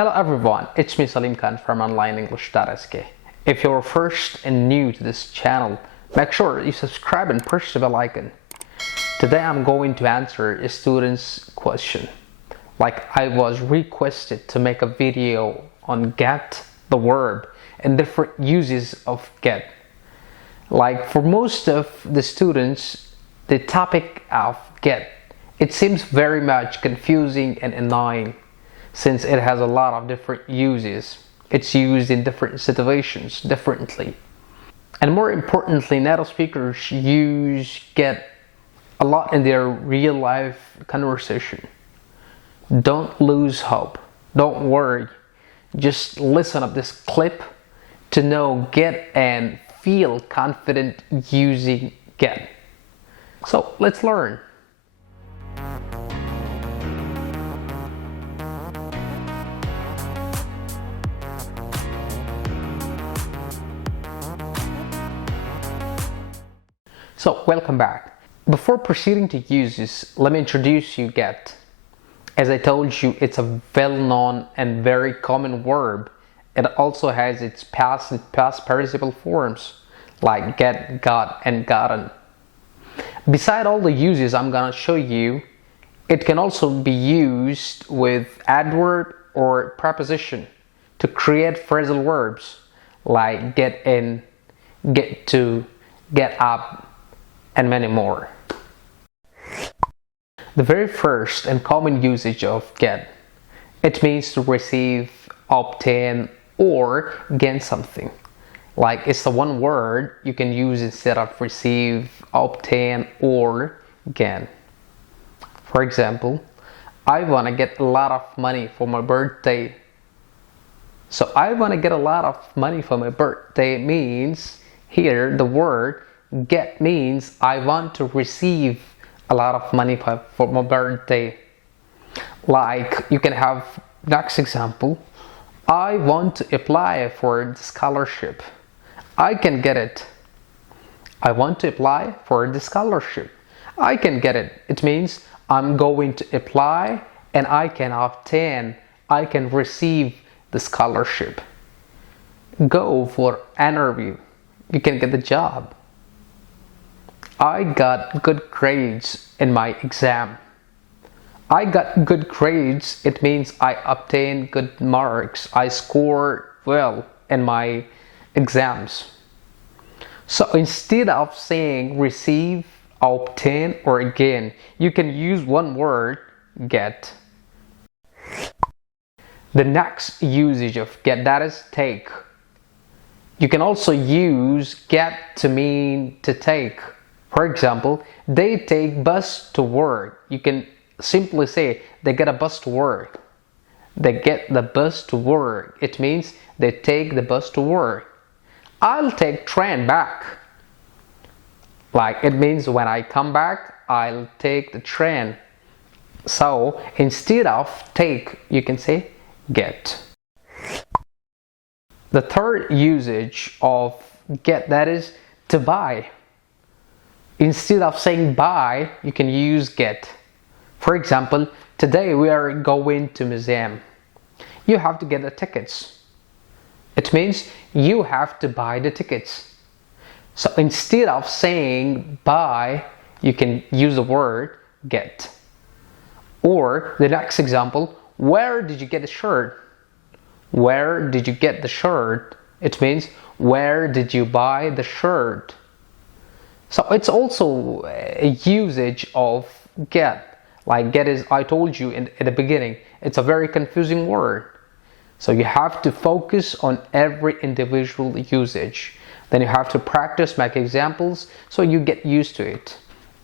Hello everyone, it's me Salim Khan from onlineenglish.sk. If you're first and new to this channel, make sure you subscribe and push the bell icon. Today I'm going to answer a student's question. Like, I was requested to make a video on get, the verb, and different uses of get. Like, for most of the students, the topic of get, it seems very much confusing and annoying, since it has a lot of different uses. It's used in different situations differently. And more importantly, native speakers use get a lot in their real life conversation. Don't lose hope. Don't worry. Just listen up this clip to know get and feel confident using get. So let's learn. So welcome back. Before proceeding to uses, let me introduce you get. As I told you, it's a well-known and very common verb. It also has its past and past participle forms like get, got, and gotten. Beside all the uses I'm gonna show you, it can also be used with adverb or preposition to create phrasal verbs like get in, get to, get up, and many more. The very first and common usage of get, it means to receive, obtain, or gain something. Like, it's the one word you can use instead of receive, obtain, or gain. For example, I want to get a lot of money for my birthday. So I want to get a lot of money for my birthday means here the word get means I want to receive a lot of money for my birthday. Like, you can have next example, I want to apply for the scholarship. I can get it. I want to apply for the scholarship. I can get it. It means I'm going to apply and I can obtain, I can receive the scholarship. Go for an interview. You can get the job. I got good grades in my exam. I got good grades, it means I obtained good marks. I scored well in my exams. So instead of saying receive, obtain, or gain, you can use one word, get. The next usage of get, that is take. You can also use get to mean to take. For example, they take bus to work. You can simply say they get a bus to work. They get the bus to work. It means they take the bus to work. I'll take train back. Like, it means when I come back, I'll take the train. So instead of take, you can say get. The third usage of get, that is to buy. Instead of saying buy, you can use get. For example, today we are going to museum. You have to get the tickets. It means you have to buy the tickets. So instead of saying buy, you can use the word get. Or the next example, where did you get the shirt? Where did you get the shirt? It means where did you buy the shirt? So it's also a usage of get. Like, get is, I told you in the beginning, it's a very confusing word. So you have to focus on every individual usage. Then you have to practice, make examples, so you get used to it.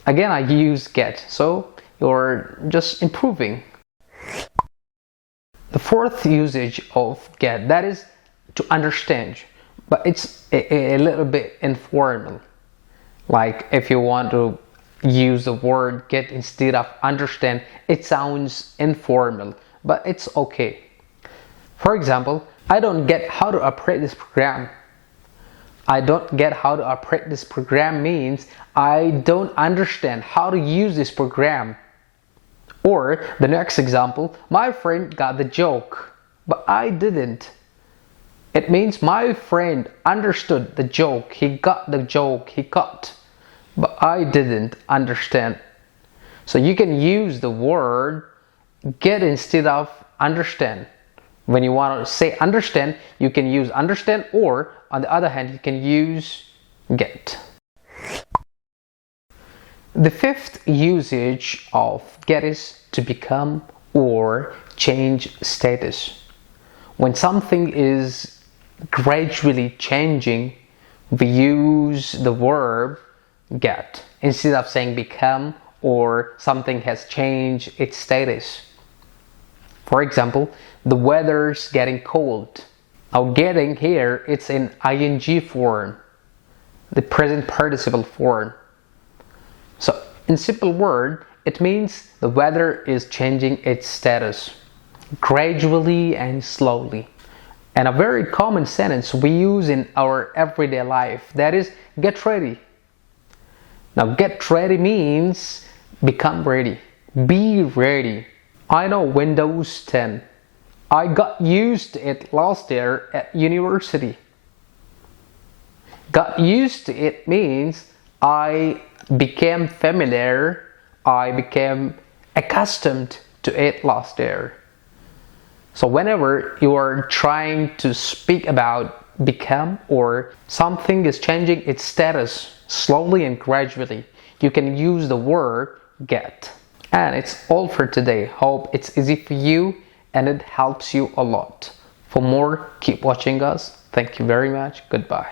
Again, I use get, so you're just improving. The fourth usage of get, that is to understand, but it's a little bit informal. Like, if you want to use the word get instead of understand, it sounds informal, but it's okay. For example, I don't get how to operate this program. I don't get how to operate this program means I don't understand how to use this program. Or the next example, my friend got the joke. but I didn't. It means my friend understood the joke, he got the joke, he got, but I didn't understand. So you can use the word get instead of understand. When you want to say understand, you can use understand, or on the other hand, you can use get. The fifth usage of get is to become or change status. When something is gradually changing, we use the verb get instead of saying become or something has changed its status. For example, the weather's getting cold. Now getting here, it's in ing form, the present participle form. So in simple word, it means the weather is changing its status gradually and slowly. And a very common sentence we use in our everyday life, that is get ready. Now get ready means become ready, be ready. I know Windows 10. I got used to it last year at university. Got used to it means I became familiar, I became accustomed to it last year. So whenever you are trying to speak about become or something is changing its status slowly and gradually, you can use the word get. And it's all for today. Hope it's easy for you and it helps you a lot. For more, keep watching us. Thank you very much. Goodbye.